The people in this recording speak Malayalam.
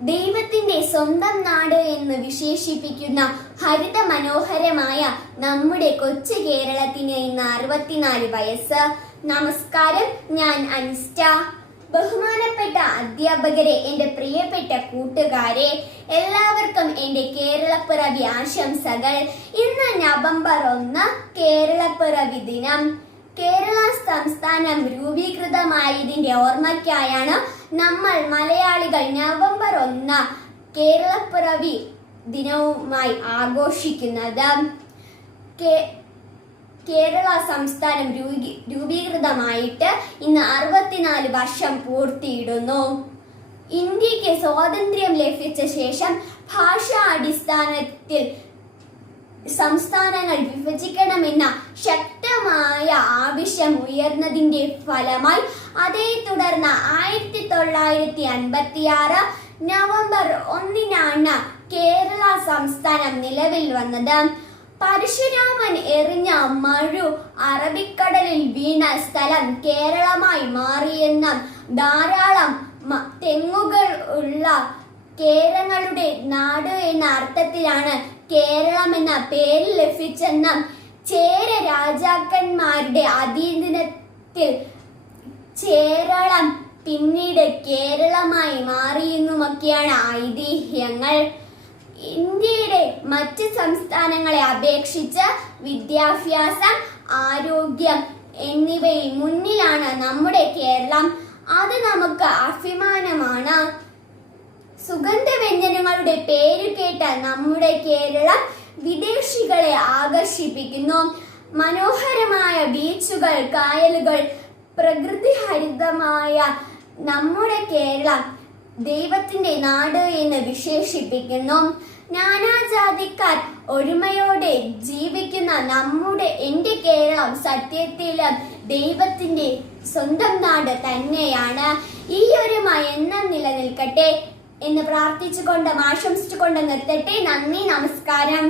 ദൈവത്തിന്റെ സ്വന്തം നാട് എന്ന് വിശേഷിപ്പിക്കുന്ന ഹരിത മനോഹരമായ നമ്മുടെ കൊച്ചു കേരളത്തിന് ഇന്ന് 64 വയസ്സ്. നമസ്കാരം, ഞാൻ അനിസ്റ്റ. ബഹുമാനപ്പെട്ട അധ്യാപകരെ, എന്റെ പ്രിയപ്പെട്ട കൂട്ടുകാരെ, എല്ലാവർക്കും എന്റെ കേരളപ്പിറവി ആശംസകൾ. ഇന്ന് നവംബർ 1 കേരളപ്പിറവി ദിനം. കേരള സംസ്ഥാനം രൂപീകൃതമായതിന്റെ ഓർമ്മയ്ക്കായാണ് നമ്മൾ മലയാളികൾ നവംബർ 1 കേരളപ്പിറവി ദിനവുമായി ആഘോഷിക്കുന്നത്. കേരള സംസ്ഥാനം രൂപീകൃതമായിട്ട് ഇന്ന് 64 വർഷം പൂർത്തിയിടുന്നു. ഇന്ത്യക്ക് സ്വാതന്ത്ര്യം ലഭിച്ച ശേഷം ഭാഷാ അടിസ്ഥാനത്തിൽ സംസ്ഥാനങ്ങൾ വിഭജിക്കണമെന്ന ശക്തമായ ആവശ്യം ഉയർന്നതിന്റെ ഫലമായി അതേ തുടർന്ന് 1956 നവംബർ 1 കേരള സംസ്ഥാനം നിലവിൽ വന്നത്. പരശുരാമൻ എറിഞ്ഞ മഴു അറബിക്കടലിൽ വീണ സ്ഥലം കേരളമായി മാറിയെന്നും ധാരാളം തെങ്ങുകൾ ഉള്ള കേരങ്ങളുടെ നാട് എന്ന അർത്ഥത്തിലാണ് കേരളം എന്ന പേര് ലഭിച്ചെന്നും ചേര രാജാക്കന്മാരുടെ അധീനത്തിൽ കേരളം പിന്നീട് കേരളമായി മാറിയെന്നുമൊക്കെയാണ് ഐതിഹ്യങ്ങൾ. ഇന്ത്യയുടെ മറ്റ് സംസ്ഥാനങ്ങളെ അപേക്ഷിച്ച് വിദ്യാഭ്യാസം, ആരോഗ്യം എന്നിവയിൽ മുന്നിലാണ് നമ്മുടെ കേരളം. അത് നമുക്ക് അഭിമാനമാണ്. സുഗന്ധവ്യഞ്ജനങ്ങളുടെ പേര് കേട്ട നമ്മുടെ കേരളം വിദേശികളെ ആകർഷിപ്പിക്കുന്നു. മനോഹരമായ ബീച്ചുകൾ, കായലുകൾ, പ്രകൃതി ഹരിതമായ നമ്മുടെ കേരളം ദൈവത്തിന്റെ നാട് എന്ന് വിശേഷിപ്പിക്കുന്നു. നാനാജാതിക്കാർ ഒരുമയോടെ ജീവിക്കുന്ന എന്റെ കേരളം സത്യത്തിൽ ദൈവത്തിന്റെ സ്വന്തം നാട് തന്നെയാണ്. ഈ ഒരുമ എന്നും നിലനിൽക്കട്ടെ എന്ന് പ്രാർത്ഥിച്ചുകൊണ്ട് ആശംസിച്ചുകൊണ്ട് നിർത്തട്ടെ. നന്ദി, നമസ്കാരം.